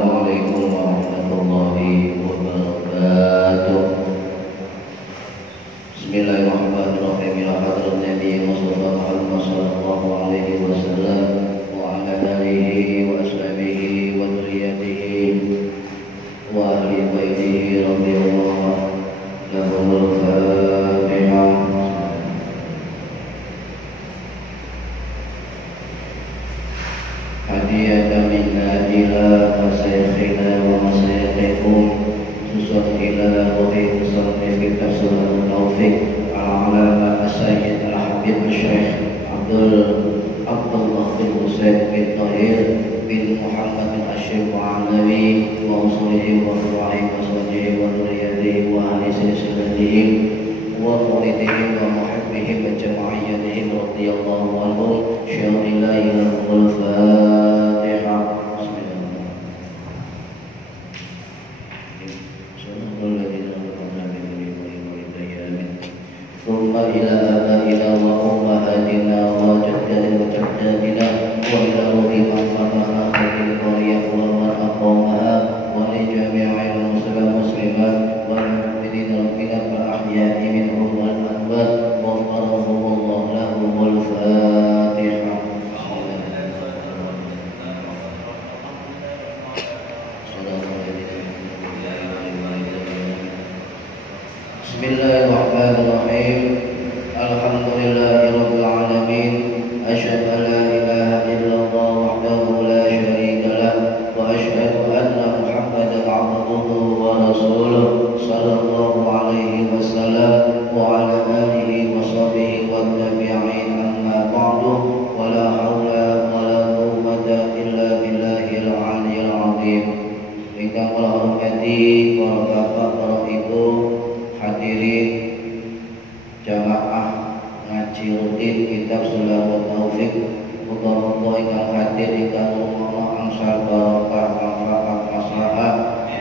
Assalamualaikum warahmatullahi wabarakatuh. Bismillahirrahmanirrahim. Ya hadrat Nabi Mustafa Muhammad sallallahu alaihi wasallam wa ala alihi wa ashabihi wa dzurriyyatihi wa ahli baitihi radhiyallahu lahumul Fatihah. Hadiyatan minna ila masyayikhina wa masyayikhikum susun ila ruhi musannif kitab Sunan Taufik al-alama as-sayyid al-habib Syekh Abdullah bin Husain bin Tahir bin Muhammad bin Hashim wa Alawi wa usulihi wa furu'ihi wa aswajihi wa dhurriyyatihi wa ahli silsilatihim wa muridihim wa muhibbihim wa jama'iyyatihim radhiyallahu anhum syarillahi lahumul Fatihah. ثم إلى آبائنا وأمهاتنا وجدنا وجداتنا وإلى روح من فتح هذه القرية ومن أقامها ولجميع المسلمين والمسلمات والمؤمنين والمؤمنات والأحياء منهم والأموات وغفرهم الله لهم الفاتحة. Bismillahirrahmanirrahim. Alhamdulillahirabbil alamin. Asyhadu an la ilaha illallah wahdahu la syarika lah wa asyhadu anna Muhammadan 'abduhu wa rasuluh sallallahu alaihi wasallam wa ala alihi wa sahbihi wa tabi'in amma ba'du wa la haula wa la quwwata illa billahil 'aliyyil 'azim. Ingkang kula hormati para bapak, para ibu, hadirin jamaah ngaji rutin kitab Sunan Taufik, muga-muga ingkang hadir ingkang rumono angsal barokah manfaat maslahah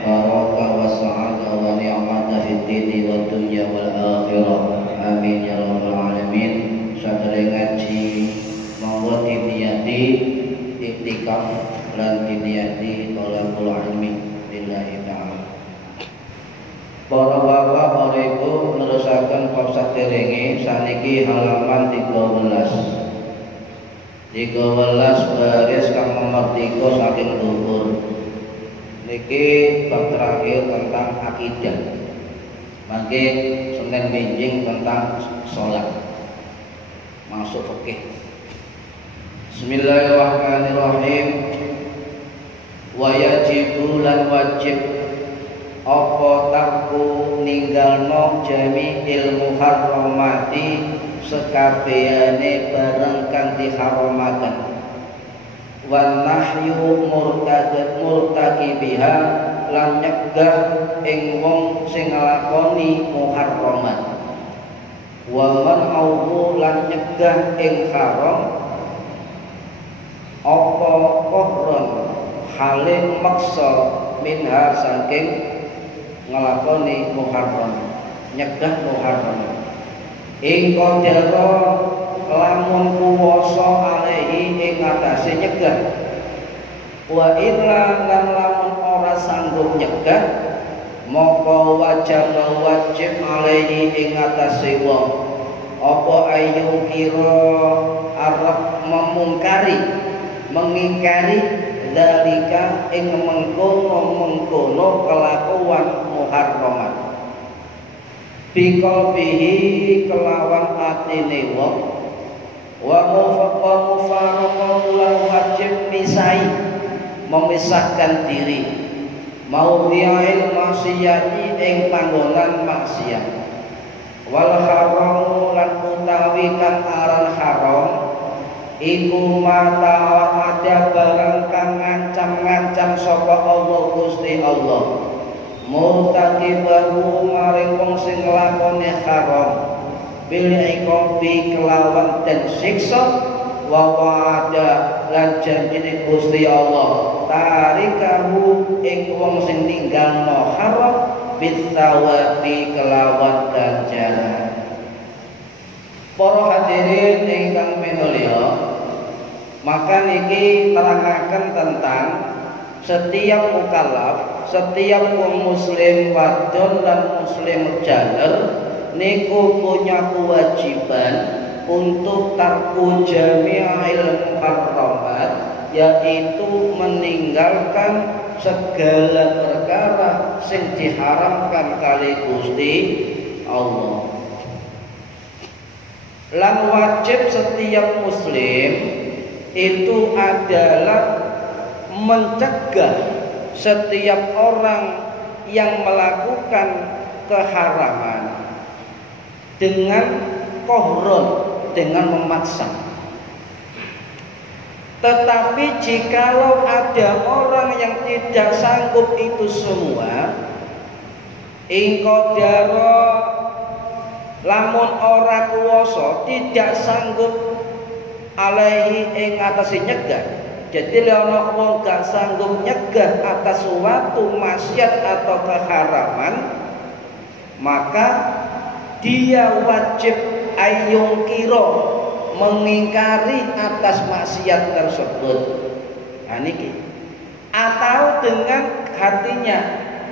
barokah wa sa'adah wa ni'mata fid dini wad dunya wal akhirah. Amin ya rabbal alamin. Sadaya ngaji monggo diniyati iktikaf lan diniyati thalabul ilmi lillahi ta'ala. Para bapak, para ibu, nerusaken bab saderenge saniki halaman 13 baris kang nomor 3 saking dhuwur. Niki bab terakhir tentang akidah. Mangke Senin benjing tentang salat. Masuk fikih. Bismillahirrahmanirrahim. Wa yajibu lan wajib apa taku ninggalno jami'il muharramati sekabehane barang kang diharamaken wan nahyu murtakibiha lan nyegah ing wong sing nglakoni muharramat wa man'u lan nyegah ing haram apa kohron hale maksa minha saking ngelakoni muharram, nyegah muharram. Ing qadara lamun kuwasa alaihi ing atase nyegah. Wa illa lan lamun ora sanggup nyegah, moko wajib alaihi ing atase wong. Apa ayu kira arep mengingkari dalika ing mengkono kelakuan muharramat biqalbihi kelawan atine wong wa mufaraqahu wajib memisahkan diri maudhi'il maksiyati ing panggonan maksiat wal haramu lan utawi kang aran haram iku mata ada barang kang ngancam sapa Allah Gusti Allah murtakibahu maring wong sing nglakoni haram bil iqabi kelawan dan siksa wa wa'ada lan janjine Gusti Allah tarikahu ing wong sing ninggalno haram bithawabi kelawan ganjaran. Para hadirin ingkang minulya, maka niki terangaken tentang setiap mukallaf, setiap muslim wadon dan muslim jaler niku punya kewajiban untuk tarku jami'il muharramat, yaitu meninggalkan segala perkara sing diharamkan kali Gusti Allah. Lan wajib setiap muslim itu adalah mencegah setiap orang yang melakukan keharaman dengan kohron, dengan memaksa. Tetapi jikalau ada orang yang tidak sanggup itu semua, ingkodaro lamun ora kuwasa tidak sanggup alaihi ing atase nyegah. Jadi ana wong gak sanggup nyegah atas suatu maksiat atau keharaman, maka dia wajib ayung kiro mengingkari atas maksiat tersebut. Nah niki. Atau dengan hatinya,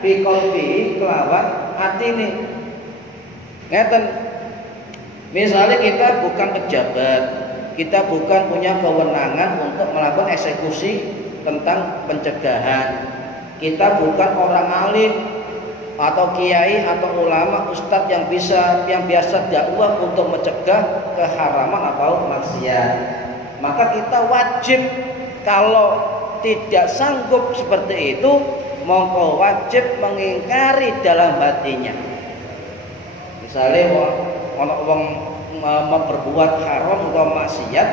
biqalbi kelawan hatine. Ngeten. Misalnya kita bukan pejabat, kita bukan punya kewenangan untuk melakukan eksekusi tentang pencegahan. Kita bukan orang alim atau kiai atau ulama ustadz yang biasa dakwah untuk mencegah keharaman atau maksiat. Maka kita wajib, kalau tidak sanggup seperti itu, mongko wajib mengingkari dalam hatinya. Misalnya orang memperbuat haram atau maksiat,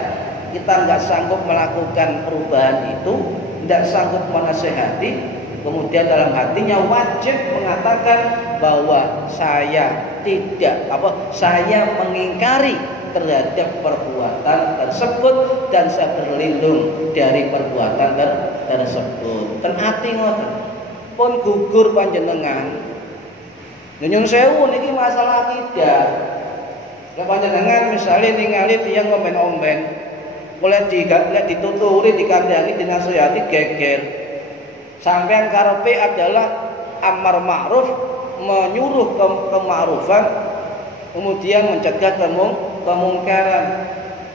kita nggak sanggup melakukan perubahan itu, nggak sanggup menasehati, kemudian dalam hatinya wajib mengatakan bahwa saya mengingkari terhadap perbuatan tersebut dan saya berlindung dari perbuatan tersebut. Ten ati ngoten pun gugur panjenengan. Nyuwun sewu niki masalah akidah. Lah panjenengan misalnya ningali tiyang ngomben-omben, oleh dituturi, dikandangi, dinasihati geger. Sampean karepe adalah amar ma'ruf, menyuruh kema'rufan, kemudian mencegah kemungkaran.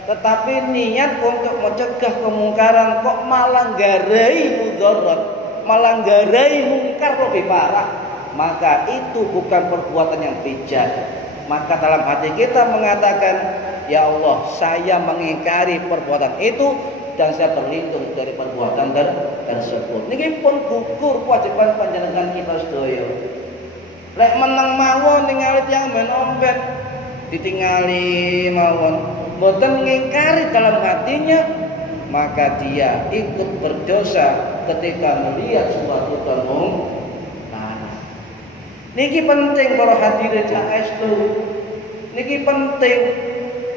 Tetapi niat untuk mencegah kemungkaran kok malah nggarai mudarat, malah nggarai mungkar lebih parah, maka itu bukan perbuatan yang bijak. Maka dalam hati kita mengatakan, ya Allah, saya mengingkari perbuatan itu dan saya berlindung dari perbuatan tersebut. Niki pun gugur kewajiban panjenengan kita sedaya. Lek meneng mawon ningali tiyang men-omben ditingali mawon, mboten ngingkari dalam hatinya, maka dia ikut berdosa ketika melihat suatu kemungkaran. Niki penting para hadirin saestu. Niki penting.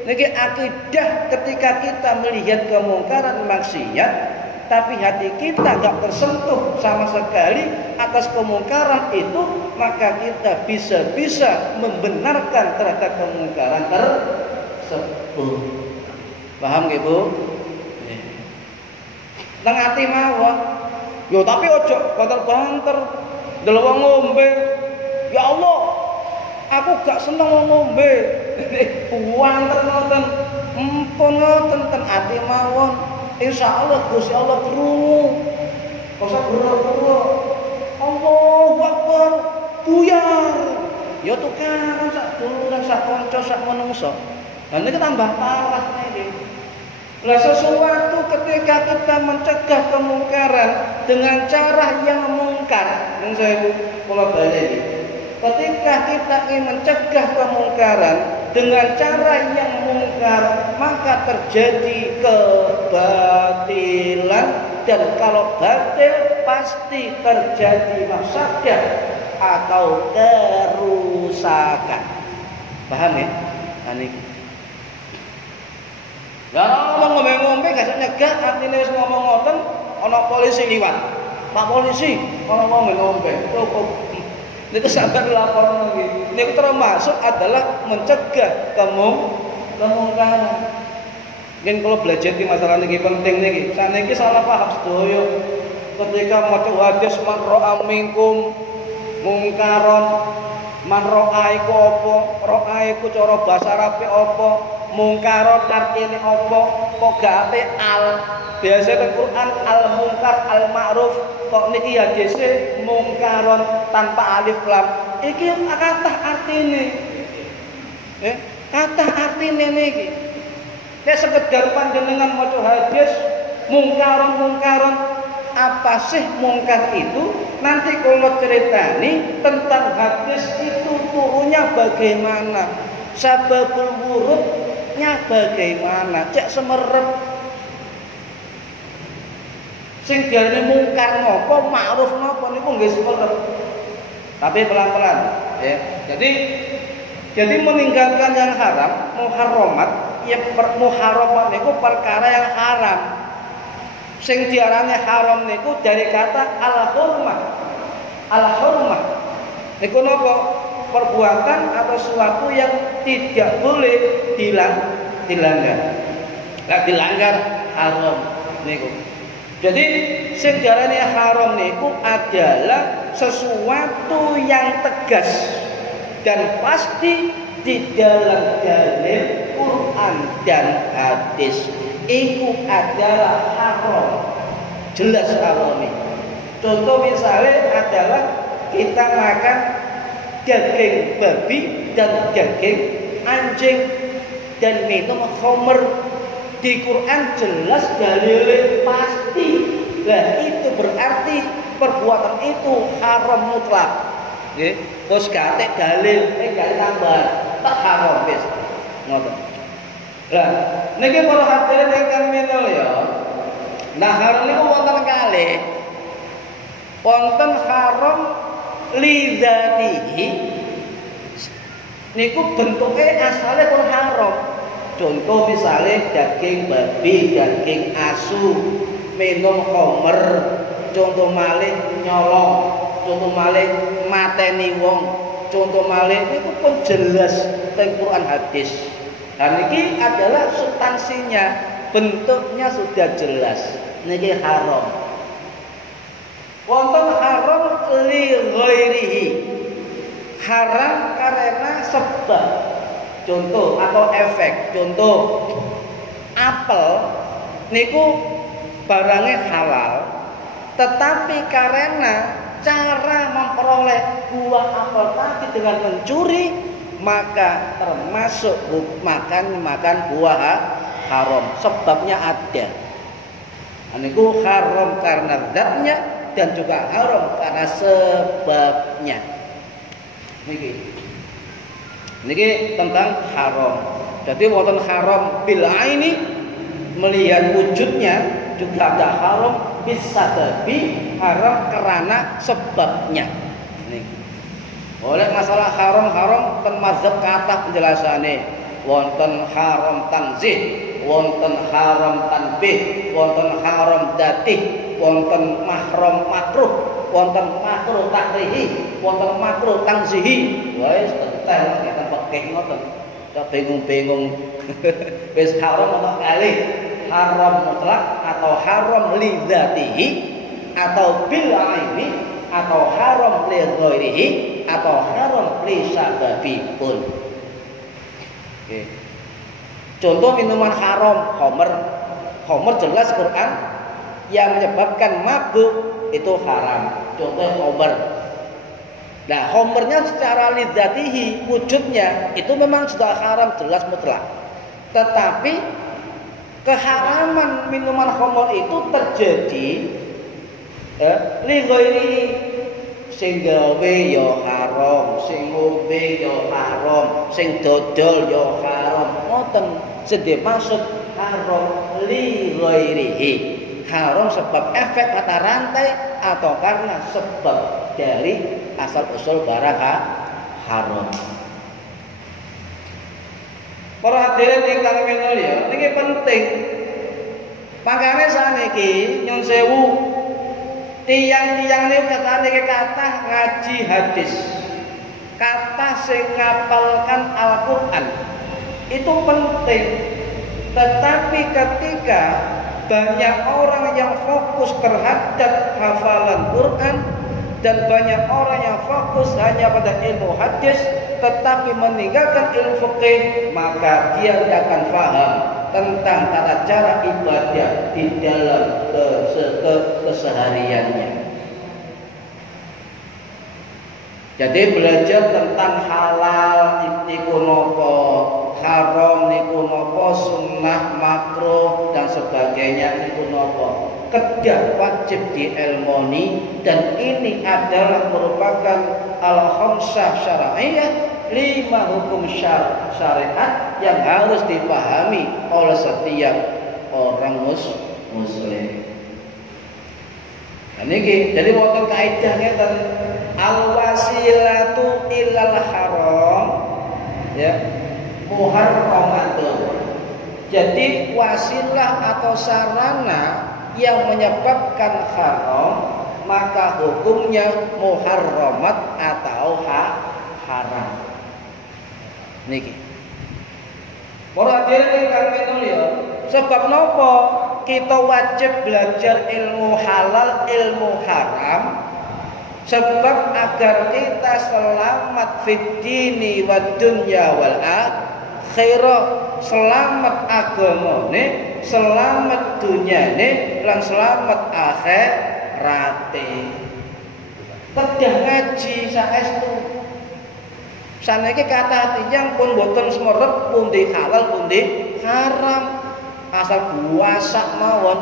Niki akidah ketika kita melihat kemungkaran maksiat, tapi hati kita gak tersentuh sama sekali atas kemungkaran itu, maka kita bisa membenarkan terhadap kemungkaran tersebut. Paham nggih, Bu? Nang ati mawon. Yo tapi ojo banter-banter delok wong ngombe. Ya Allah, aku gak seneng wong ngombe. Buanter ngoten. Empun ngoten ten ati mawon. Insyaallah Gusti Allah krungu. Kosa buru-buru. Allahu Akbar. Buyar. Ya tukaran sak duluran sak kanca sak menungso. Lah niki tambah parah niki. Lah sesuatu ketika kita mencegah kemungkaran dengan cara yang mungkar, ning saya kula bali. Ketika kita ingin mencegah kemungkaran dengan cara yang mungkar, maka terjadi kebatilan, dan kalau batil pasti terjadi mafsadah atau kerusakan. Paham ya? Ini. Ya ngomong-ngomong gak sak nyegah, artine wis ngomong ngoten, ana polisi liwat. Pak polisi, ana wong ngombe. Niku sampeyan laporno nggih. Niku termasuk adalah mencegah kemungkaran. Ngen kula belajar di masalah niki penting niki. Saniki salah paham sedaya. ketika maca hadis man ra'a minkum mungkaron, man ra'a iku apa? Ra'a iku cara basa Arabe apa? Mungkaron artine apa? Kok gak al. Biasa ning Quran al mungkar al ma'ruf, kok niki hadise mungkaron tanpa alif lam. Iki kathah artine. Kathah artine niki. Nek sekedar panjenengan maca hadis mungkaron apa sih mungkar itu? Nanti kalau ceritani tentang hadis itu turunnya bagaimana, sababul wurudnya bagaimana, cek semerep. Sing diarani mungkar napa, ma'ruf napa niku nggih semerep. Tapi pelan-pelan, ya. Jadi meninggalkan yang haram, muharramat, ya muharramat niku perkara yang haram. Sing diarani haram niku dari kata al-hurmah. Al-hurmah niku napa? Perbuatan atau sesuatu yang tidak boleh dilanggar. Lah dilanggar haram niku. Jadi sing diarani haram niku adalah sesuatu yang tegas dan pasti di dalam dalil Quran dan hadis. Itu adalah haram, jelas haram ini. Contoh misalnya adalah kita makan daging babi dan daging anjing dan minum khamr. Di Quran jelas dalilnya pasti. Lah itu berarti perbuatan itu haram mutlak. Nggih, terus gak dalil, gak tambahan, tak haram wis. Ngoten. Lah, niki para hadirin ingkang minulya. Nah, haram niku wonten kalih. Wonten haram lidzatihi. Niku bentuke asale pun haram. Contoh misalnya daging babi, daging asu, minum khamr, contoh malih nyolong, contoh malih mateni wong, contoh malih niku pun jelas teng Quran hadis. Dan ini adalah substansinya, bentuknya sudah jelas. Niki haram. Wonten haram li ghairihi. Haram karena sebab. Contoh atau efek. Contoh apel niku barangnya halal, tetapi karena cara memperoleh buah apel tadi dengan mencuri, maka termasuk makan buah haram. Sebabnya ada. Niku haram karena zatnya dan juga haram karena sebabnya. Niki tentang haram. Jadi wonten haram bil aini, melihat wujudnya, juga ada haram bisa tapi haram karena sebabnya. Niki. Oleh masalah haram ten mazhab kathah penjelasane. Wonten haram tanzih, wonten haram tanbih, wonten haram datih, wonten mahram makruh, wonten makruh takrihi, wonten makruh tanzihi. Wis detail ngeten pekeh ngoten. Dak bingung-bingung. Wis haram ana kalih, haram mutlak atau haram li dzatihi atau bil aini atau haram li ghairihi atau haram li sababipun. Oke. Contoh minuman haram, khamr. Khamr jelas Quran yang menyebabkan mabuk itu haram. Contoh khamr. Nah, khamrnya secara lidzatihi wujudnya itu memang sudah haram jelas mutlak. Tetapi keharaman minuman khamr itu terjadi li ghairihi. Sing gawe ya haram, sing ngombe ya haram, sing dodol ya haram. Ngoten sedhe maksud haram li ghairihi. Haram sebab efek mata rantai atau karena sebab dari asal usul barang haram. Para hadirin ingkang minulya, niki penting. Makane saniki nyun sewu tiang-tiang niku katane kathah ngaji hadis. Kathah sing ngapalkan Al-Qur'an. Itu penting. Tetapi ketika banyak orang yang fokus terhadap hafalan Quran dan banyak orang yang fokus hanya pada ilmu hadis tetapi meninggalkan ilmu fikih, maka dia tidak akan paham tentang tata cara ibadah di dalam kesehariannya. Jadi belajar tentang halal niku napa, haram niku napa, sunnah, makruh dan sebagainya niku napa. Kedah wajib diilmoni dan ini adalah merupakan al-khamsah syar'iyyah, 5 hukum syariat yang harus dipahami oleh setiap orang muslim. Nah, niki jadi wonten kaidah ngeten, al-wasilatu ilal haram ya muharramatun. Jadi wasilah atau sarana yang menyebabkan haram maka hukumnya muharramat atau haram. Niki. Para hadirin ingkang minulya, sebab napa kita wajib belajar ilmu halal, ilmu haram? Sebab agar kita selamat fid dini wad dunya wal akhirah, selamat agamane, selamat dunyane, lan selamat akhirate. Kedah ngaji saestu. Saniki kata tiyang pun boten semerep pundi halal pundi haram, asal puasa mawon.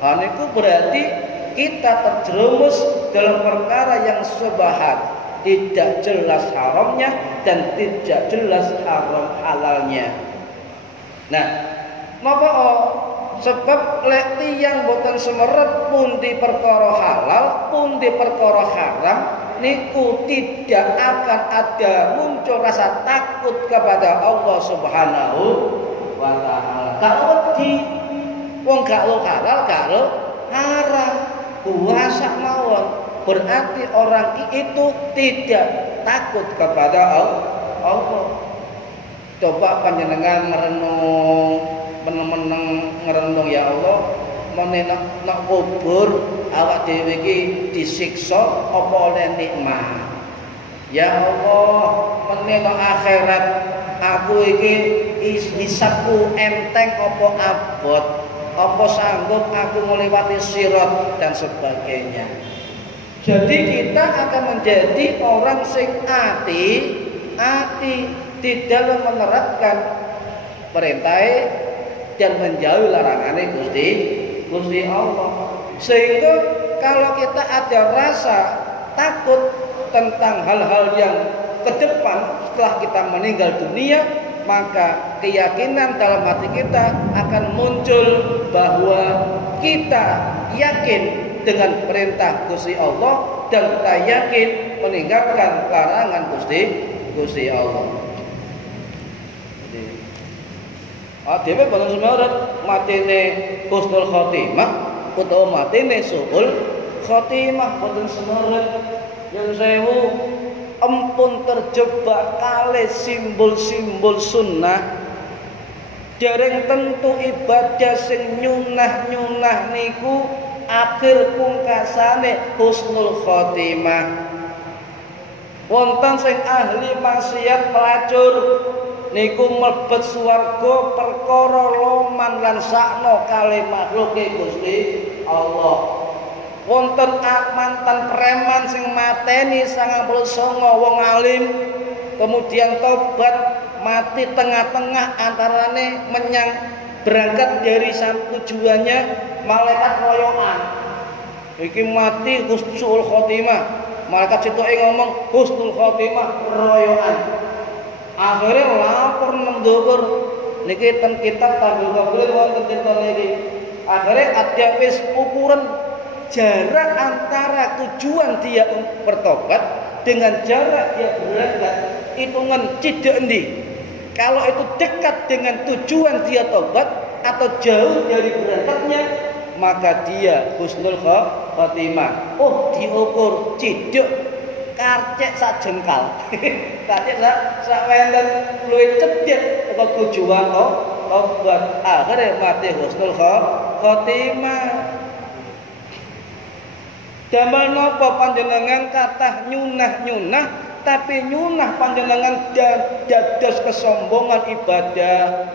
Ha niku berarti kita terjerumus dalam perkara yang subhat, tidak jelas haramnya dan tidak jelas haram halalnya. Nah, napa sebab lek tiyang boten semerep pundi perkara halal, pundi perkara haram, niku tidak akan ada muncul rasa takut kepada Allah Subhanahu wa taala. Kalau wedi wong gak lo halal, gak lo haram, puasa mawon, berarti orang itu tidak takut kepada Allah. Coba panjenengan merenung, meneng ngerenung, ya Allah, meneh nak kubur awak dhewe iki disiksa apa oleh nikmat. Ya Allah, meneh nang akhirat aku iki hisabku enteng apa abot, apa sanggup aku melewati sirat dan sebagainya. Jadi kita akan menjadi orang sing ati di dalam menerapkan perintah dan menjauhi larangan Gusti Allah. Sehingga kalau kita ada rasa takut tentang hal-hal yang ke depan setelah kita meninggal dunia, maka keyakinan dalam hati kita akan muncul bahwa kita yakin dengan perintah Gusti Allah dan kita yakin meninggalkan larangan Gusti Allah. Dhewe boten semerep matine husnul khotimah utawa matine suul khotimah, boten semerep. Yang sewu empun terjebak kali simbol-simbol sunnah, dereng tentu ibadah sing nyunah-nyunah niku akhir pungkasane husnul khotimah. Wonten sing ahli maksiat pelacur niku mlebet swarga perkara loman lan sakno kali makhluke Gusti Allah. Wonten mantan preman sing mateni 99 wong alim, kemudian tobat mati tengah-tengah antarane menyang berangkat dari tujuannya malaikat royongan. Iki mati husnul khotimah, malaikat sitoke ngomong husnul khotimah royongan. Akhirnya lapor nendhuwur niki ten kitab Tabul Qabil wonten kita niki. Akhirnya ada wis ukuran jarak antara tujuan dia bertobat dengan jarak dia berangkat, hitungan cidek endi. Kalau itu dekat dengan tujuan dia tobat atau jauh dari berangkatnya, maka dia husnul khotimah. Oh, diukur cidek karcek sak jengkal. Karcek sak wenden luwih cedhek kok tujuan tobat. Akhire mati husnul khotimah. Damel napa panjenengan kathah nyunah-nyunah tapi nyunah panjenengan dados kesombongan ibadah.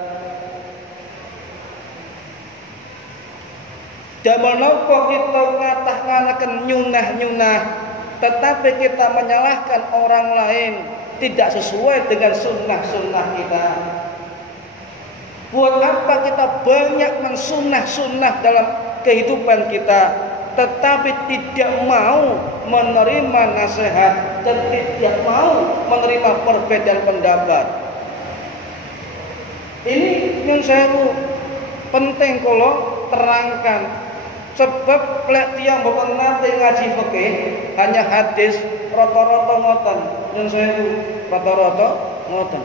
Damel napa kita ngatakan nyunah-nyunah tetapi kita menyalahkan orang lain tidak sesuai dengan sunnah-sunnah kita. Buat apa kita banyak mensunnah-sunnah dalam kehidupan kita, tetapi tidak mau menerima nasihat dan tidak mau menerima perbedaan pendapat. Ini yang saya penting kalau terangkan. Sebab lek tiyang boten nate ngaji fikih, hanya hadis rata-rata ngoten. Yang saya rata-rata ngoten.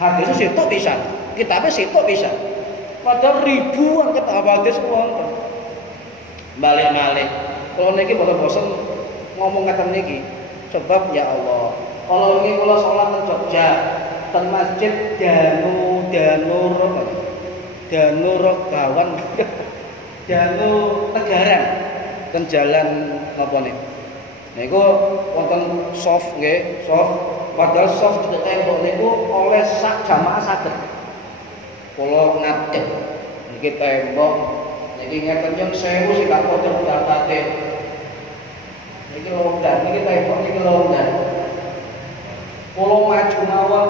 Hadis situ bisa, kitabnya situ bisa. Padahal ribuan kitab hadis wonten. Balik-balik. Kalau niki boten-boten ngomong ngeten niki. Sebab ya Allah, kalau niki kula salat teng Jogja, teng Masjid Danur Kawan Danu Tegaran ten jalan napa niku. Niku wonten soft nggih, soft. Padahal soft tidak tembok niku oleh sak jamaah saged. Kula ngadeg niki tembok niki ngeten yang 1000 sing gak pojok dapate. Niki longgar, niki tembok niki longgar. Kula maju mawon.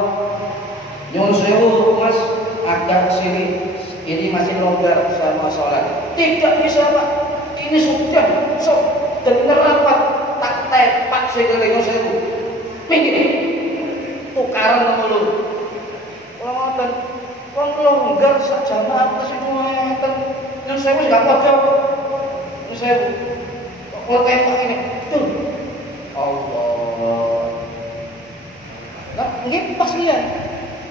Nyun sewu Mas agak sini. Ini masih longgar sama sholat. Tidak bisa Pak. Ini sudah dengar apa? Tak tepak sekali saya. Pinggir. Tukaran mulu. Ngoten. Wong longgar saja apa sih ngoten. Yang saya enggak apa-apa. Saya kalau tepak ini. Tuh. Allah. Nah, ini pas ya.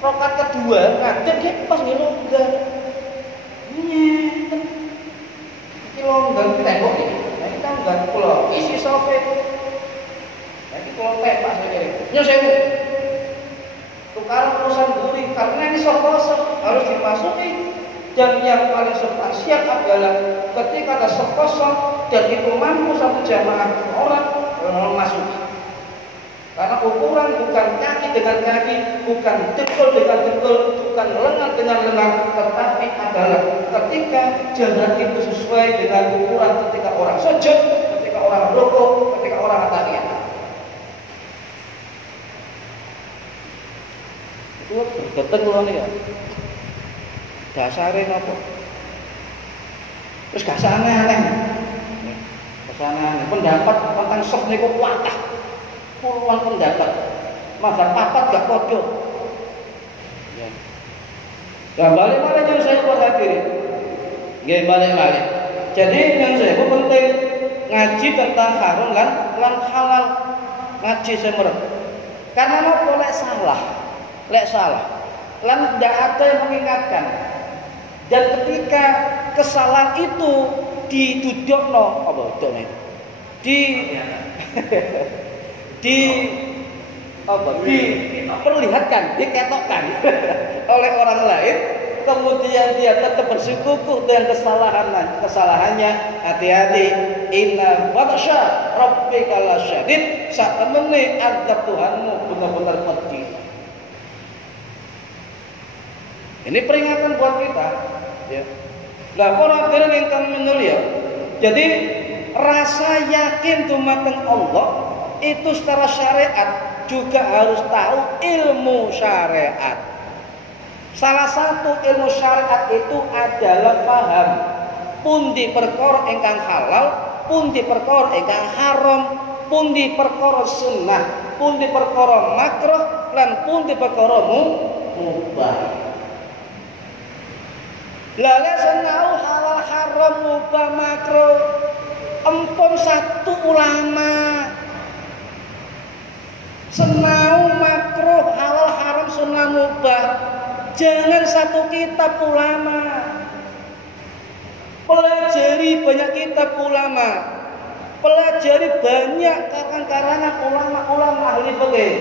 Rokat kedua ngadeg ya pas nggih longgar. Nyeten. Iki longgar tembok iki. Nah iki tanggal kula isi sofa. Nah iki kula tepak sakjane. Nyo sewu. Tukaran urusan buri karena ini soft kosong harus dimasuki. Dan yang paling substansial adalah ketika ada soft kosong dan itu mampu satu jamaah orang masuk. Karena ukuran bukan kaki dengan kaki, bukan dengkul dengan dengkul, bukan lengan dengan lengan, tetapi adalah ketika jalan itu sesuai dengan ukuran ketika orang sujud, ketika orang rukuk, ketika orang tahiyat. Itu bergeten kula nih ya. Dasare napa? Terus gak aneh-aneh. Aneh-aneh. Pendapat tentang soft niku kuatah. Puluhan pendapat, masa papat gak podo. Ya. Nah, balik-balik yang saya buat hadirin. Nggih balik-balik. Jadi yang saya penting ngaji tentang haram lan halal. Ngaji semerep. Karena mau lek salah. Lan tidak ada yang mengingatkan. Dan ketika kesalahan itu didudukno apa itu? Diperlihatkan, diketokkan oleh orang lain, kemudian dia tetap bersikukuh dengan kesalahannya. Hati-hati, inna batsya rabbika lasyadid. Saat temene azab Tuhanmu benar-benar pedih. Ini peringatan buat kita. Ya. Nah, para hadirin ingkang minulya. Jadi rasa yakin dumateng Allah itu secara syariat juga harus tahu ilmu syariat. Salah satu ilmu syariat itu adalah paham pundi perkara ingkang halal, pundi perkara ingkang haram, pundi perkara sunnah, pundi perkara makruh, lan pundi perkara mubah. Lha senau halal haram mubah makruh empun satu ulama. Senau makruh halal haram sunnah mubah jangan satu kitab ulama. Pelajari banyak kitab ulama, pelajari banyak karangan-karangan ulama-ulama ahli fikih.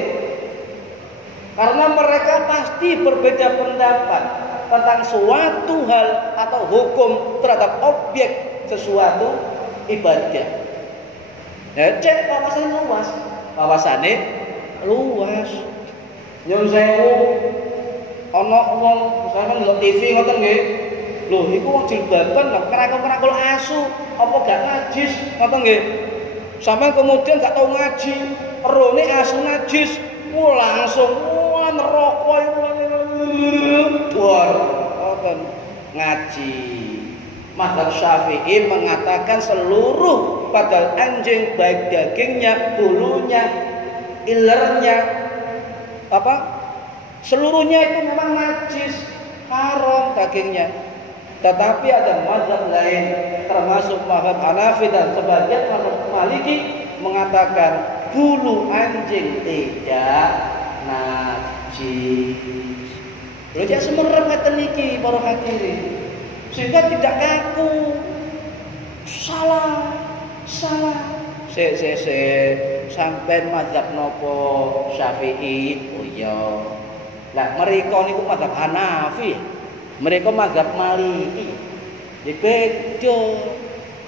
Karena mereka pasti berbeda pendapat. tentang suatu hal atau hukum terhadap objek sesuatu ibadah. Ya, cek wawasannya luas. Wawasannya luas. Nyun sewu ana wong misalkan ndelok TV ngoten nggih. Lho, iku wong jilbaban lho kerakul-kerakul asu, apa gak najis ngoten nggih. Sampai kemudian gak tahu ngaji, erone asu najis, langsung neraka duar ngoten ngaji. Mazhab Syafi'i mengatakan seluruh pada anjing baik dagingnya, bulunya, ilernya, seluruhnya itu memang najis, haram dagingnya. Tetapi ada mazhab lain termasuk mazhab Hanafi dan sebagian mazhab Maliki mengatakan bulu anjing tidak najis. Lha semerep ngeten iki para hadirin. Sehingga tidak kaku. Salah. Sampai mazhab nopo Syafi'i. Oh iya. Lah mereka niku mazhab Hanafi. Mereka mazhab Maliki. Beda.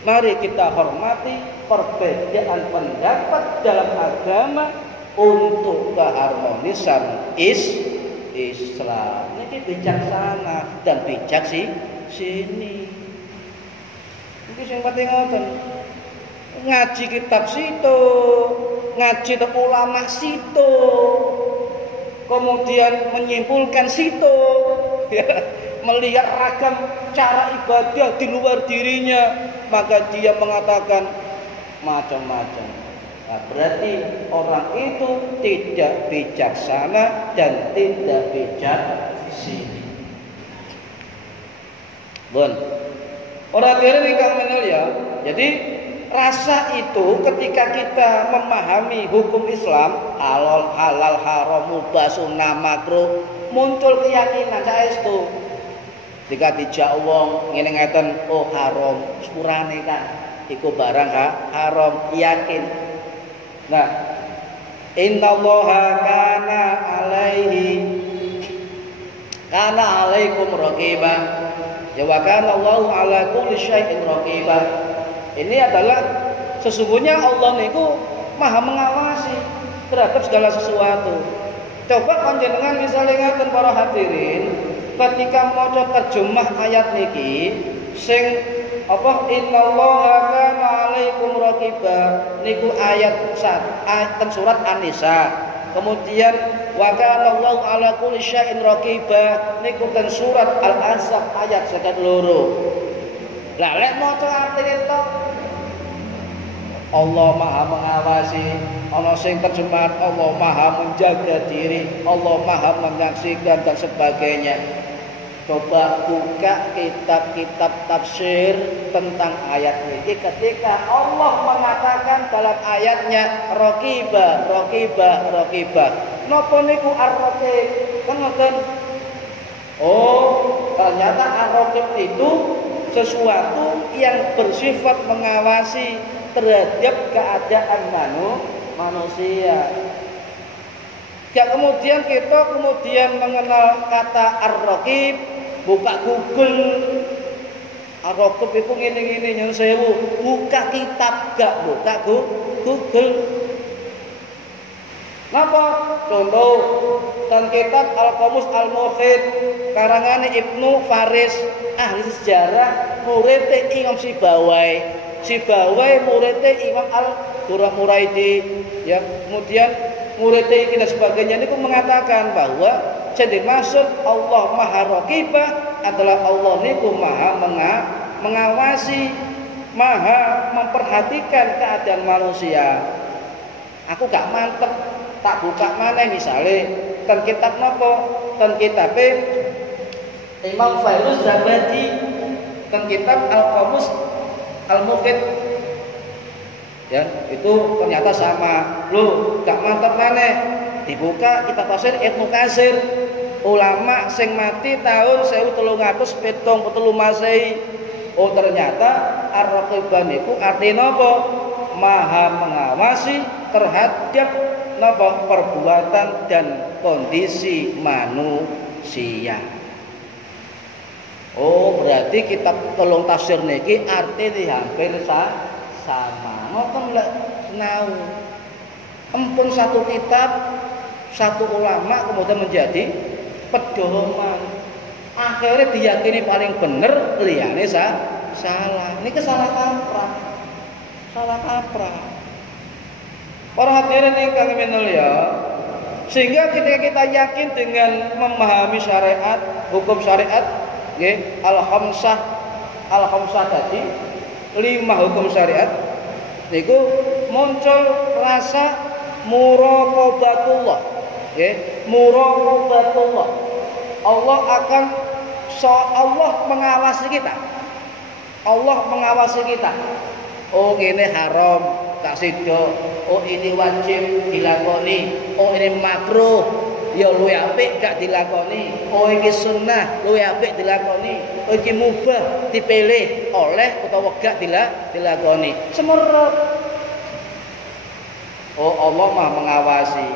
Mari kita hormati perbedaan pendapat dalam agama untuk keharmonisan Islam. Ini bijaksana dan bijak sini. Iki sing penting ngoten. Ngaji kitab situ, ngaji te ulama situ. Kemudian menyimpulkan situ, ya, melihat ragam cara ibadah di luar dirinya, maka dia mengatakan macam-macam. Nah, berarti orang itu tidak bijaksana dan tidak bijak sini. Bon. Orang diri kang ya. Jadi rasa itu ketika kita memahami hukum Islam, halal, haram, mubah, sunnah, makruh, muncul keyakinan saestu. Jika dijak wong ngene ngeten, oh haram, sepurane kan iku barang haram, yakin. Nah, innallaha kana alaikum raqibah. Ya wa kana Allahu ala kulli syai'in raqibah. Ini adalah sesungguhnya Allah niku Maha mengawasi terhadap segala sesuatu. Coba panjenengan misalnya ngaten para hadirin, ketika maca terjemah ayat niki sing apa innallaha kana alaikum raqibah niku ayat surat An-Nisa. Kemudian wa kana Allahu ala kulli syai'in raqibah niku ten surat Al-Ahzab ayat 2. Lah lek maca artine tok Allah Maha mengawasi, ana sing terjemahan Allah Maha menjaga diri, Allah Maha menyaksikan dan sebagainya. Coba buka kitab-kitab tafsir tentang ayat ini ketika Allah mengatakan dalam ayatnya raqibah. Napa niku ar-raqib? Kan ngoten. Oh, ternyata ar-raqib itu sesuatu yang bersifat mengawasi terhadap keadaan manusia. Ya kemudian kita mengenal kata ar-raqib. Buka Google, ar-raqib itu ngene-ngene nyun sewu. Buka kitab gak buka Google. Napa? Contoh dan kitab Al-Qamus Al-Muhit karangane Ibnu Faris, ahli sejarah, murid Imam Sibawai. Sibawai murid Imam Al-Muraidi. Ya, kemudian murid iki dan sebagainya niku mengatakan bahwa jadi maksud Allah Maha Raqibah adalah Allah niku Maha mengawasi, Maha memperhatikan keadaan manusia. Aku gak mantep tak buka mana misalnya ten kitab napa? Ten kitab Imam Fairuz Zabadi, ten kitab Al-Qamus Al-Muhit. Ya, itu ternyata sama. Loh, gak mantep mana? Dibuka kitab tafsir Ibnu Katsir. Ulama sing mati tahun 1373 Masehi. Oh, ternyata ar-raqibah niku artinya apa? Maha mengawasi terhadap napa perbuatan dan kondisi manusia. Oh, berarti kitab tolong tafsir niki artinya hampir sama. Ngoten lek sinau. Empun satu kitab, satu ulama kemudian menjadi pedoman. Akhirnya diyakini paling bener, liyane salah. Ini salah kaprah. Salah kaprah. Para hadirin ingkang minulya, sehingga ketika kita yakin dengan memahami syariat, hukum syariat, nggih, al-khamsah tadi, 5 hukum syariat, niku muncul rasa muraqabatullah, nggih, muraqabatullah. Allah mengawasi kita. Allah mengawasi kita. Oh, ini haram, tak sido. Oh, ini wajib dilakoni. Oh, ini makruh, ya luwih apik gak dilakoni. Oh, iki sunnah, luwih apik dilakoni. Oh, iki mubah, dipilih oleh utawa gak dilakoni. Semerep. Oh, Allah Maha mengawasi.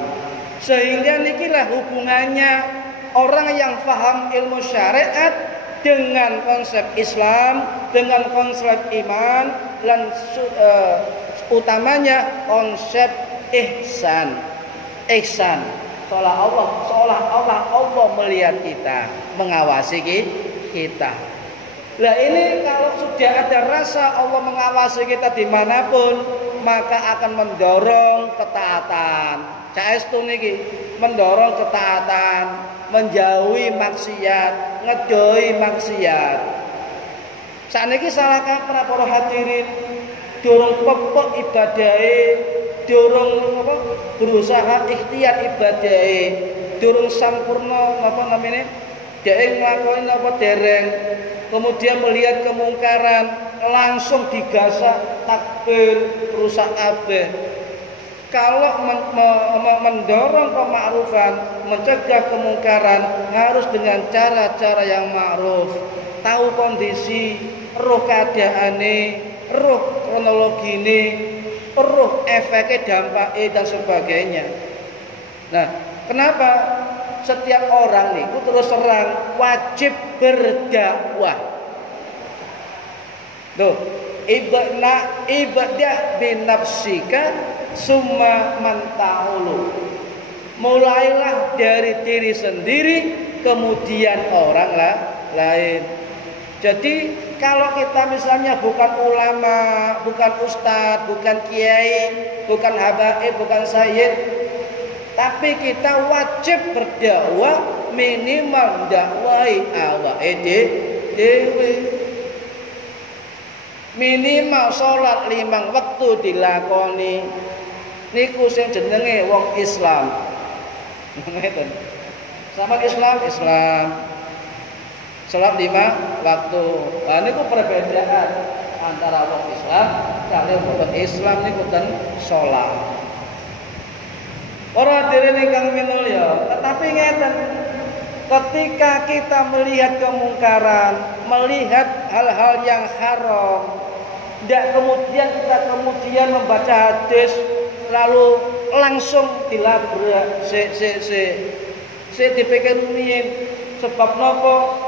Sehingga nikilah hubungannya orang yang paham ilmu syariat dengan konsep Islam, dengan konsep iman, dan utamanya konsep ihsan. Seolah-olah Allah melihat kita, mengawasi kita. Nah, ini kalau sudah ada rasa Allah mengawasi kita dimanapun, maka akan mendorong ketaatan. Saestu niki mendorong ketaatan, menjauhi maksiat, ngedoi maksiat. Sakniki salah kaprah para hadirin, durung pepek ibadahe, durung berusaha ikhtiar ibadahe, durung sampurna dhek nglakoni dereng, kemudian melihat kemungkaran langsung digasak takbir rusak kabeh. Kalau mendorong kema'rufan, mencegah kemungkaran harus dengan cara-cara yang ma'ruf. Tahu kondisi, roh keadaane, roh kronologine, roh efeknya, dampaknya dan sebagainya. Nah, kenapa setiap orang niku terus terang wajib berdakwah? Tuh, ibadah binafsika summa manta'ulu. Mulailah dari diri sendiri, kemudian orang lain. Jadi kalau kita misalnya bukan ulama, bukan ustadz, bukan kiai, bukan habaib, bukan sayyid, tapi kita wajib berdakwah, minimal dakwahi awake dhewe. Minimal salat 5 waktu dilakoni. Niku sing jenenge wong Islam. Ngeten. Sama Islam. Salat 5 waktu. Nah niku perbedaan antara wong Islam kalian wong Islam niku ten salat. Ora dene ingkang minulya, tetapi ngeten. Ketika kita melihat kemungkaran, melihat hal-hal yang haram, tidak kemudian kita membaca hadis lalu langsung dilabrak, se dipikir rumiyin sebab napa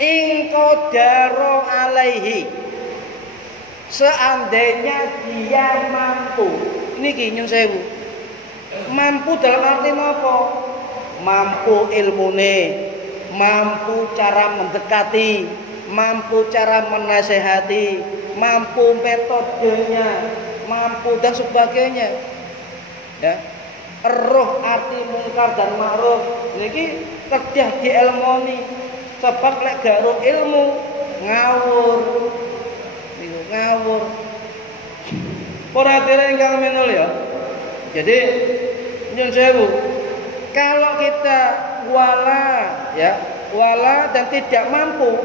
in qadara alaihi, seandainya dia mampu. Niki nyun sewu, mampu dalam arti napa? Mampu ilmune, mampu cara mendekati, mampu cara menasehati, mampu metodenya, mampu dan sebagainya. Ya, roh arti mungkar dan ma'ruf niki kedah dielmoni. Sebab lek gak roh ilmu ngawur. Niku ngawur. Para hadirin ingkang minulya. Jadi nyun sewu, kalau kita wala dan tidak mampu,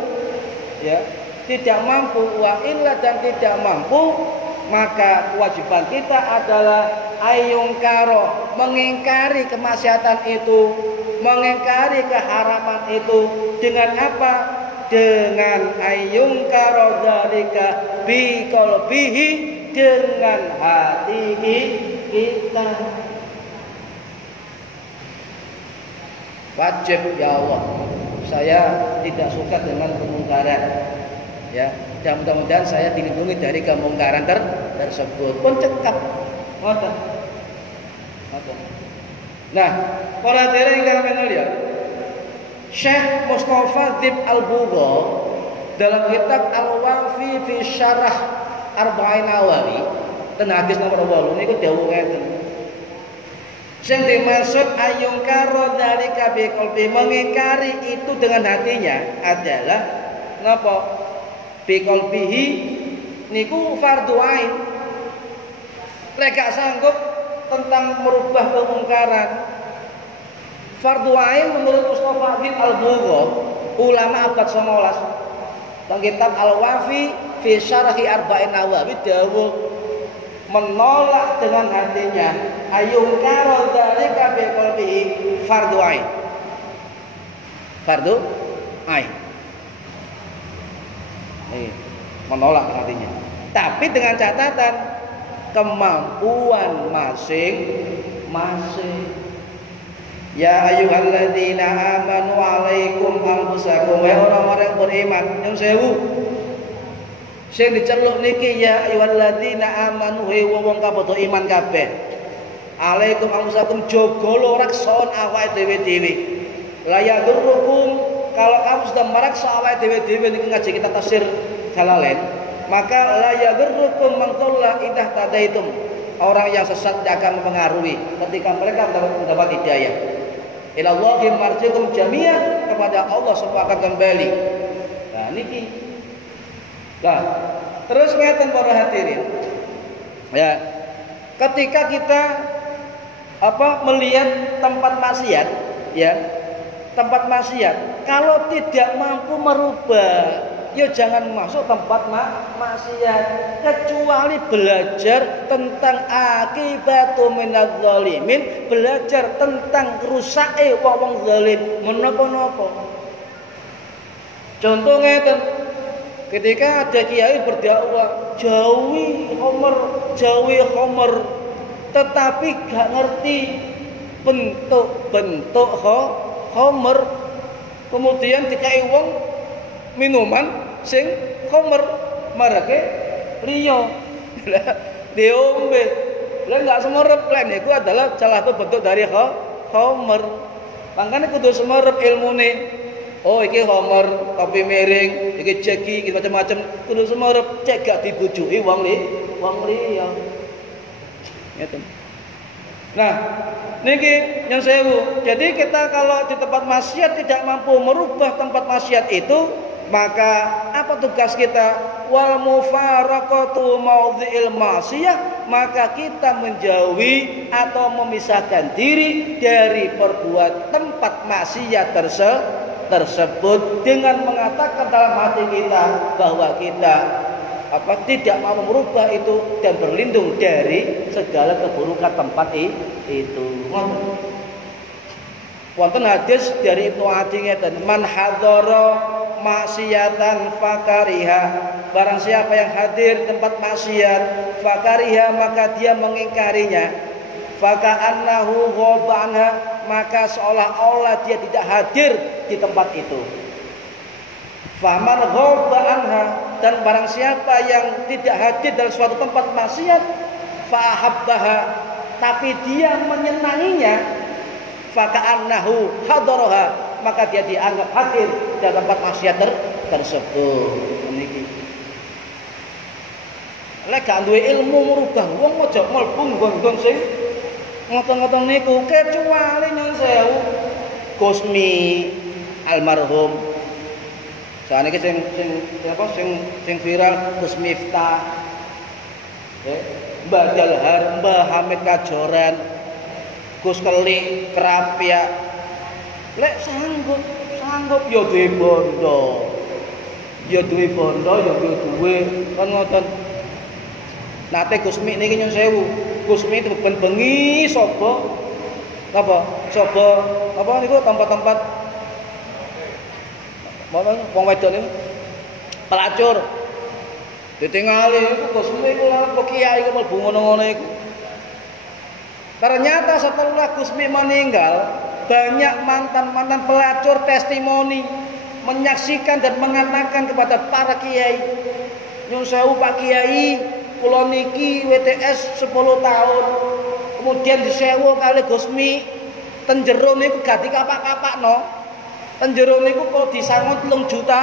ya, tidak mampu, wa illa dan tidak mampu, maka kewajiban kita adalah ayungkaro, mengingkari kemaksiatan itu, mengingkari keharaman itu dengan apa? Dengan ayungkaro dzalika bi qalbihi, dengan hati kita. Wajib ya Allah, saya tidak suka dengan kemungkaran. Ya, dan mudah-mudahan saya dilindungi dari kemungkaran tersebut. Pun cekap. Ngoten. Ngoten. Nah, para hadirin ingkang mulia, Syekh Mustafa Dzib Al-Bugha dalam kitab Al-Wafi fi Syarah Arba'in Nawawi ten hadis nomor 8 niku dawuh ngeten. Sing dimaksud ayungkaro dzalika bi qalbi, mengingkari itu dengan hatinya adalah napa? Bi qalbihi niku fardhu ain. Lek gak sanggup tentang merubah kemungkaran. Fardhu ain menurut Mustafa bin Al-Bugha, ulama abad 19. Dalam kitab Al-Wafi fi Syarhi Arba'in Nawawi dawuh menolak dengan hatinya ayungkaro dzalika bi qalbihi fardhu ain. Fardhu ain. Menolak dengan hatinya. Tapi dengan catatan kemampuan masing-masing. Ya ayyuhalladzina amanu alaikum anfusakum, wahai orang-orang yang beriman. Yang sewu sing diceluk niki ya ayyuhalladzina amanu, he wong kabeh iman kabeh. Alaikum anfusakum, jaga raksaon awake dhewe-dhewe. La yadurrukum, kalau kamu sudah meraksa awake dhewe-dhewe niku ngaji kita tafsir Jalalain, maka la yadurrukum man dhalla idza tadaitum. Orang yang sesat tidak akan mempengaruhi ketika mereka mendapat hidayah. Ilallahi marji'ukum jami'an, kepada Allah semua akan kembali. Nah niki. Nah, terus ngeten para hadirin. Ya, ketika kita melihat tempat maksiat, ya, tempat maksiat, kalau tidak mampu merubah, ya jangan masuk tempat maksiat, kecuali belajar tentang akibatu minadz zalimin, belajar tentang rusake wong zalim menapa-napa. Contohnya itu ketika ada kiai berdakwah jauhi homer, tetapi gak ngerti bentuk-bentuk homer, kemudian dikai wong minuman sing khamr marake riyo diombe lha enggak semerep, lha niku adalah salah satu bentuk dari khamr. Makane kudu semerep ilmune. Oh iki khamr, kopi miring, iki jeki, iki macam-macam, kudu semerep, cek gak dibujuki wong liya. Ngeten. Nah, niki yang sewu. Jadi kita kalau di tempat maksiat tidak mampu merubah tempat maksiat itu, maka apa tugas kita? Wal mufaraqatu maudhi'il ma'siyah, maka kita menjauhi atau memisahkan diri dari perbuatan tempat maksiat tersebut dengan mengatakan dalam hati kita bahwa kita tidak mau merubah itu dan berlindung dari segala keburukan tempat itu. Wonten hadis dari Ibnu Adi ngeten, man hadzara maksiatan fakariha, barang siapa yang hadir tempat maksiat fakariha, maka dia mengingkarinya. Faka'annahu ghaba anha, maka seolah-olah dia tidak hadir di tempat itu. Faman ghaba anha, dan barang siapa yang tidak hadir dalam suatu tempat maksiat fahabbaha, tapi dia menyenanginya, faka'annahu hadaraha, maka dia dianggap hadir dalam tempat maksiat tersebut. Niki lek gak duwe ilmu merubah wong aja mlebu nggon-nggon sing ngoten-ngoten niku, kecuali nyun sewu Gusmi almarhum. Saniki sing viral Gus Miftah. Mbah Dalhar, Mbah Hamid Kajoran, Gus Kelik, Kerapia. Lek sanggup ya duwe bondo. Ya duwe duwe kan ngoten. Nate Gusmi niki nyun sewu. Gusmi itu bengi sapa? Napa? Apa niku tempat-tempat wong wedok niku pelacur. Ditingali iku Gusmi iku lan kiai iku mlebu ngono-ngono iku. Ternyata setelah Gusmi meninggal, banyak mantan-mantan pelacur testimoni menyaksikan dan mengatakan kepada para kiai, nyun sewu Pak Kiai, kula niki WTS 10 tahun. Kemudian disewu kali Gusmi, ten jero niku gak dikapak-kapakno. Ten jero niku kok disangon 3 juta,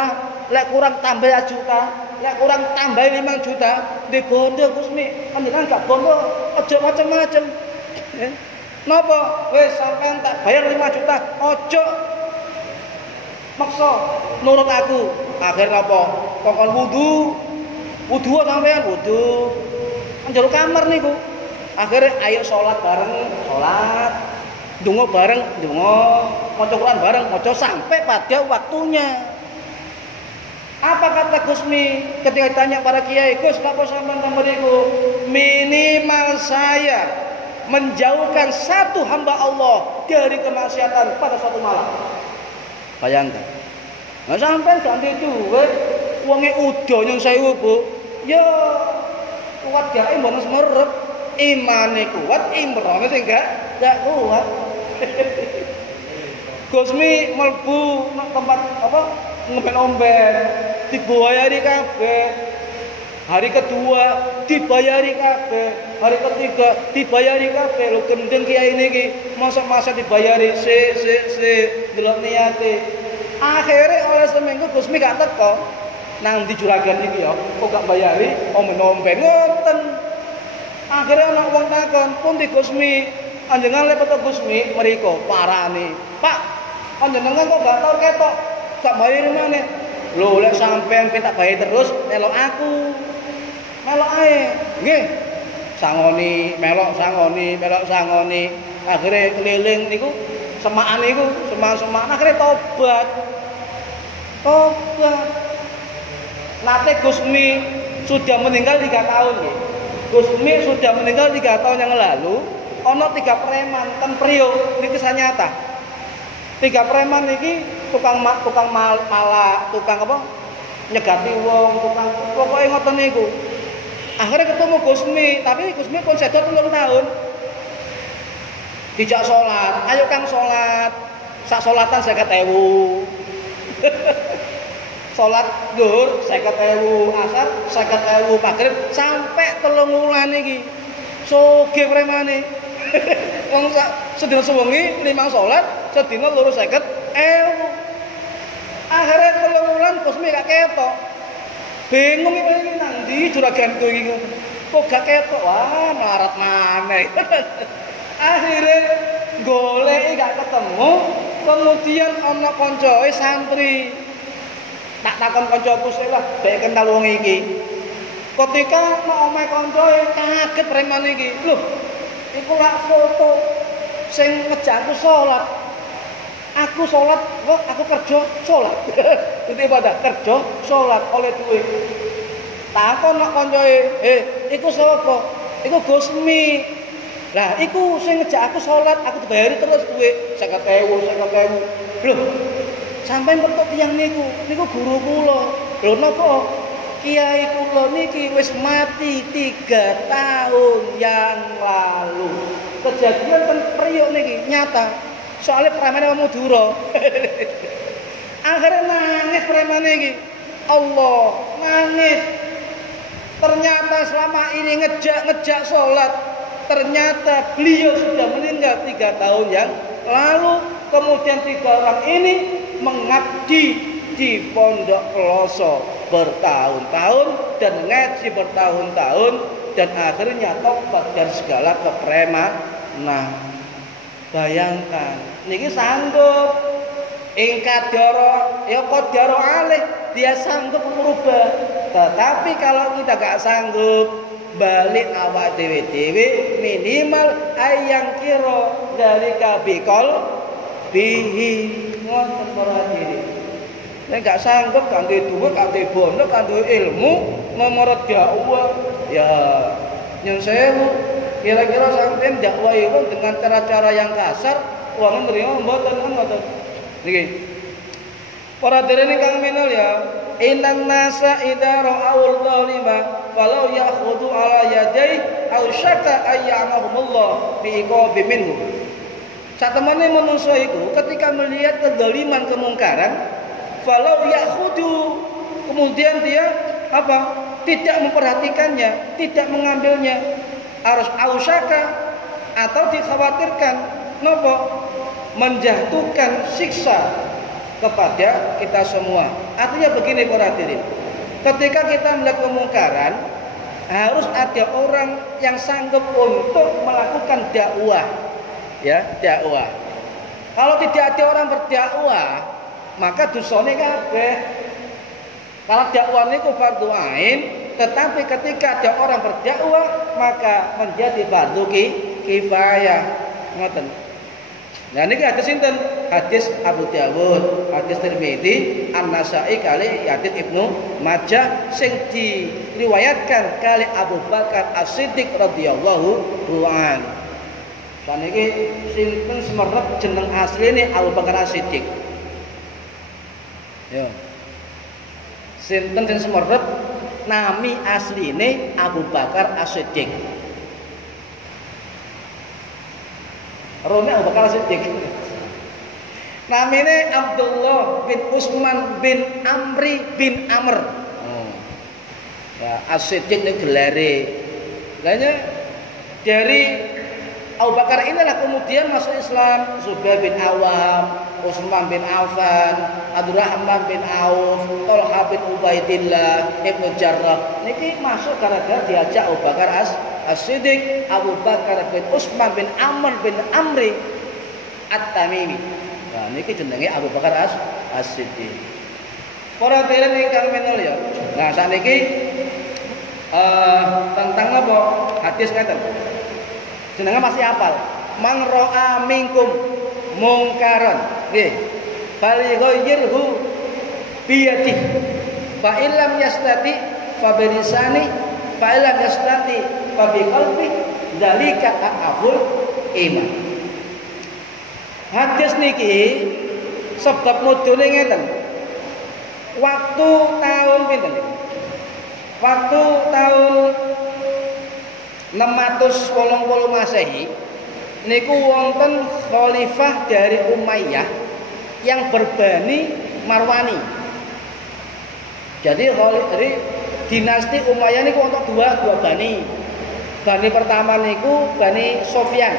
lek kurang tambah 1 juta, lek kurang tambah 5 juta. Di bondo Gusmi, panjenengan gak bondo, aja macem-macem. Napa? Wis sampean tak bayar 5 juta, ojo maksa nurut aku. Akhirnya apa? Kongkon wudu sampean wudu. Njero kamar niku. Akhirnya ayo sholat bareng, sholat. Donga bareng, donga. Maca Quran bareng, maca sampai pada waktunya. Apa kata Gusmi ketika ditanya para kiai, Gus, apa sampean mriku? Minimal saya menjauhkan satu hamba Allah dari kemaksiatan pada suatu malam. Bayangkan. Nah sampai ganti duit, wonge udo nyun sewu, Bu. Ya kuat gae mbok semerep. Imane kuat, imrone sing gak kuat. Gusmi mlebu tempat apa? Ngomben-omben, dibayari kabeh. Hari kedua dibayari kabeh, hari ketiga dibayari kabeh. Lho gendeng kiai niki masa-masa dibayari se delok niate. Akhire oleh seminggu Gusmi gak teko. Nang di juragan iki ya, kok gak bayari, omben-omben ngoten. Akhire ana wong takon, "Pundi Gusmi?" Panjenengan lepet Gusmi mriko parane. "Pak, panjenengan kok gak tau ketok, gak bayari maneh." Lho lek sampean tak bayar terus melok aku. Melok ae. Nggih. Sangoni, melok sangoni. Akhire keliling niku semakan niku, semak-semak akhire tobat. Nate Gusmi sudah meninggal 3 tahun nggih. Gusmi sudah meninggal 3 tahun yang lalu. Ono 3 preman ten Priok niki kisah nyata. 3 preman niki tukang malak, tukang apa? Nyegati wong, tukang pokoke ngoten niku. Akhirnya ketemu Gusmi, tapi Gusmi pun sedo 3 tahun. Dijak sholat, ayo Kang sholat. Sak sholatan 50.000. Sholat zuhur 50.000, asar 50.000, maghrib sampai 3 wulan iki. Sugih premane. Wong sedina sewengi 5 sholat, sedina 50.000. Akhirnya 3 wulan Gusmi gak ketok. Bingung iki nang ndi juraganku iki. Kok gak ketok? Wah, melarat maneh. Akhirnya goleki gak ketemu, kemudian ana kancae santri. Tak takon kancaku sik lah, dhek kenal wong iki. Ketika mau omahe kancae kaget preman iki. Lho, iku lak foto sing ngejak aku salat. Aku salat, kok aku kerja salat. Itu ibadah, kerja salat oleh duit. Takon nak kancae, iku sapa? Iku Gusmi. Lah, iku sing ngejak aku salat, aku dibayari terus duit 50.000. Lho, sampai bentuk tiyang niku guru kula. Lho napa? Kiai kula niki wis mati 3 tahun yang lalu. Kejadian ten Priok niki nyata. Soalnya premane Madura. Akhirnya nangis premane iki. Allah, nangis. Ternyata selama ini ngejak sholat, ternyata beliau sudah meninggal 3 tahun yang lalu. Kemudian 3 orang ini mengabdi di Pondok Peloso bertahun-tahun dan ngaji bertahun-tahun dan akhirnya tobat dari segala kepremanan. Bayangkan, niki sanggup ingkadoro, ya qadaro alih, dia sanggup merubah. Tetapi kalau kita gak sanggup, balik awak dewe-dewe minimal ayang kiro dari kabikol bihi ngoten para diri. Nek gak sanggup kanthi dhuwit, kanthi bondo, kanthi ilmu memerot dakwah, ya nyun sewu. Kira-kira sampeyan dakwahi wong dengan cara-cara yang kasar, wong nrimo mboten ngoten. Niki. Para derene kang minul ya, innan nasa idza ra'aul zalima falau ya'khudhu ala yadayhi aw syaka ayyamahumullah bi iqabi minhu. Satemene manungsa iku ketika melihat kezaliman kemungkaran, falau yakhudu, kemudian dia apa? Tidak memperhatikannya, tidak mengambilnya. Harus ausaka atau dikhawatirkan nopo menjatuhkan siksa kepada kita semua. Artinya begini para hadirin. Ketika kita melihat kemungkaran, harus ada orang yang sanggup untuk melakukan dakwah. Ya, dakwah. Kalau tidak ada orang berdakwah, maka dosane kabeh. Kalau dakwah niku fardhu ain, tetapi ketika ada orang berdakwah, maka menjadi fardhu kifayah. Ngoten. Nah niki hadis sinten? Hadis Abu Dawud, hadis Tirmidzi, An-Nasa'i kali hadis Ibnu Majah sing diriwayatkan kali Abu Bakar As-Siddiq radhiyallahu anhu. Saniki sinten semerep jeneng asline Abu Bakar As-Siddiq. Yo. Sinten sing semerep nami asline Abu Bakar As-Siddiq. Rone Abu Bakar As-Siddiq. Namine Abdullah bin Utsman bin Amri bin Amr. Ya, As-Siddiq ini gelare. Lainnya dari Abu Bakar inilah kemudian masuk Islam Zubair bin Awam, Utsman bin Affan, Abdurrahman bin Auf, Thalha bin Ubaidillah, Ibnu Jarrah. Niki masuk gara-gara diajak Abu Bakar As-Siddiq, Abu Bakar bin Utsman bin Amr bin Amri At-Tamimi. Nah niki jenenge Abu Bakar As-Siddiq. Para hadirin ingkang minul ya. Nah saniki tentang apa? Hadis ngeten. Jenenge masih hafal. Man ra'a minkum mungkaran. Nggih. Falighayyirhu bi yadihi. Fa illam yastati fa bi lisani, fa illam yastati fa bi qalbi, dzalika a'aful iman. Hadis niki sebab mudune ngeten. Waktu tahun pinten niki? Waktu tahun 680 Masehi niku wonten khalifah dari Umayyah yang berbani Marwani. Jadi dinasti Umayyah niku wonten dua bani. Bani pertama niku Bani Sofyan.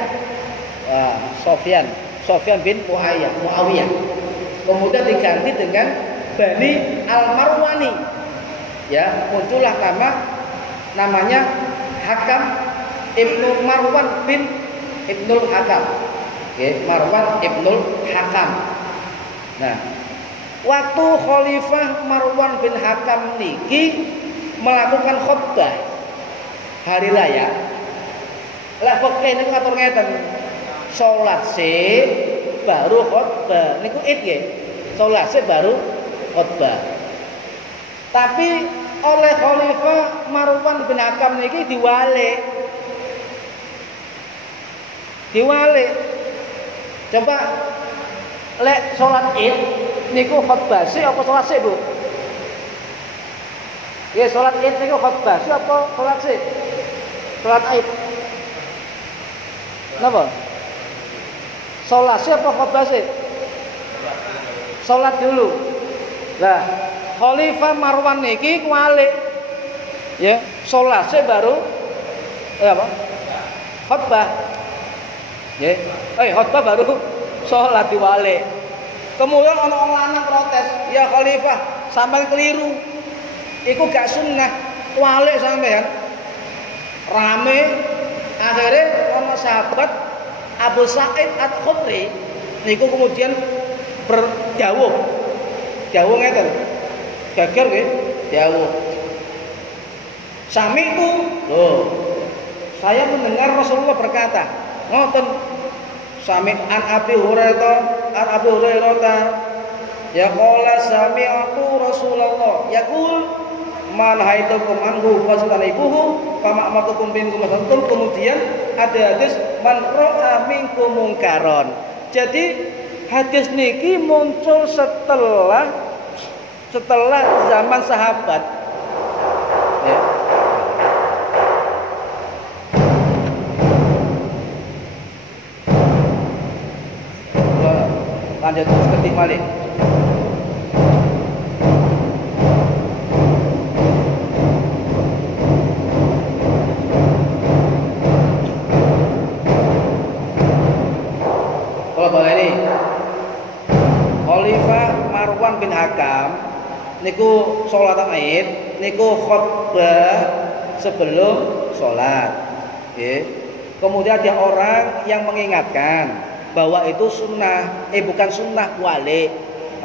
Sofyan bin Muawiyah. Kemudian diganti dengan Bani Al-Marwani. Ya, muncullah namanya Hakam Ibnu Marwan bin Ibnul Hakam. Okay, Marwan Ibnul Hakam. Nah, waktu Khalifah Marwan bin Hakam niki melakukan khutbah hari raya, lah pekeh niku ngatur ngeten. Salat sih baru khutbah. Niku id nggih. Salat sih baru khutbah. Tapi oleh Khalifah Marwan bin Hakam niki diwalik. Coba lek salat Id niku khutbah sih apa salat sih, Bu? Ya salat Id niku khutbah sih apa salat sih? Salat Id. Napa? Salat sih apa khutbah sih? Salat dulu. Lah Khalifah Marwan niki kualik, ya, salat baru, apa? Khutbah, ya, khutbah baru salat diwalik. Kemudian orang lanang protes, ya Khalifah, sampai keliru, iku gak sunnah, walik sampean. Rame, akhirnya orang sahabat Abu Sa'id Al-Khudri, niku kemudian berdawuh ngeten. Gagar nggih, dawuh. Sami itu, loh. Saya mendengar Rasulullah berkata, ngoten. Sami an Abi Hurairah, ya qala sami'tu Rasulullah yaqul man haitukum anhu fastanibuhu kama amatukum minkum masantum. Kemudian ada hadis man ra'a minkum mungkaron. Jadi hadis niki muncul setelah zaman sahabat, ya. Lanjut terus ketik malih. Kalau boleh ini Khalifah Marwan bin Hakam niku sholat Id niku khutbah sebelum sholat. Kemudian ada orang yang mengingatkan bahwa itu sunnah, bukan sunnah wali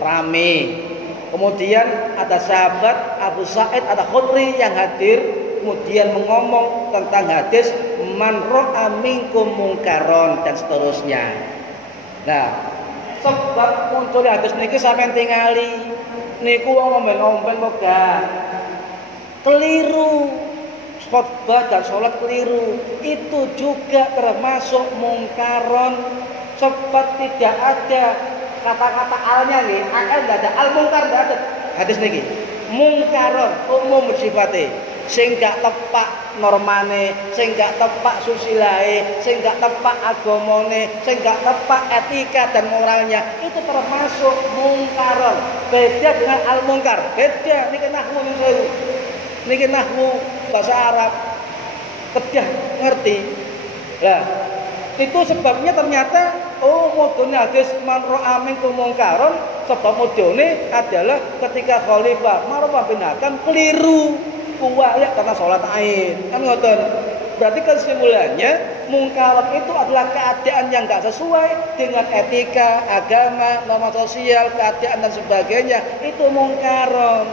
rame. Kemudian ada sahabat Abu Sa'id ada Khudri yang hadir, kemudian mengomong tentang hadis man ra'a minkum mungkaron dan seterusnya. Nah, sebab munculnya hadis niki sampean tingali niku wong ngomben-ngomben moga keliru, khutbah dan sholat keliru itu juga termasuk mungkaron. Sebab tidak ada kata-kata alnya nih, al tidak ada, al mungkar tidak ada. Hadis niki mungkaron umum bersifate sing gak tepak normane, sing gak tepak susilae, sing gak tepak agamane, sing gak tepak etika dan moralnya, itu termasuk mungkaron. Beda dengan al mungkar, beda. Niki nahwu niku, niki nahwu bahasa Arab kedah ngerti. Lah itu sebabnya ternyata mudhone hadis man ra'a minkum mungkaron, sebab mudhone adalah ketika Khalifah Marwan bin Hakam keliru kuwalik karena sholat Id. Kan ngoten. Berarti kesimpulannya mungkaron itu adalah keadaan yang enggak sesuai dengan etika, agama, norma sosial, keadaan dan sebagainya. Itu mungkaron.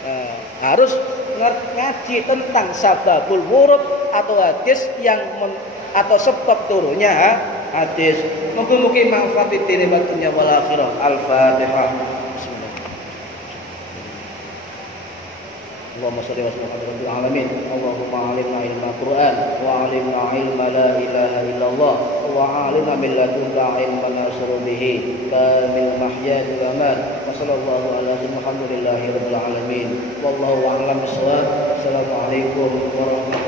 Nah, harus ngaji tentang sababul wurud atau hadis yang atau sebab turunnya hadis. Mugi-mugi manfaat dini dunya wal akhirah. Al-Fatihah. Allahumma shalli wa sallim ala rabbil alamin. Allahumma alimna ilma Qur'an wa alimna ilma la ilaha illallah wa alimna min ladunka ilman nasru bihi kamil mahya wa aman. Wa sallallahu ala Muhammadillahi rabbil alamin. Wallahu a'lam bissawab. Assalamualaikum warahmatullahi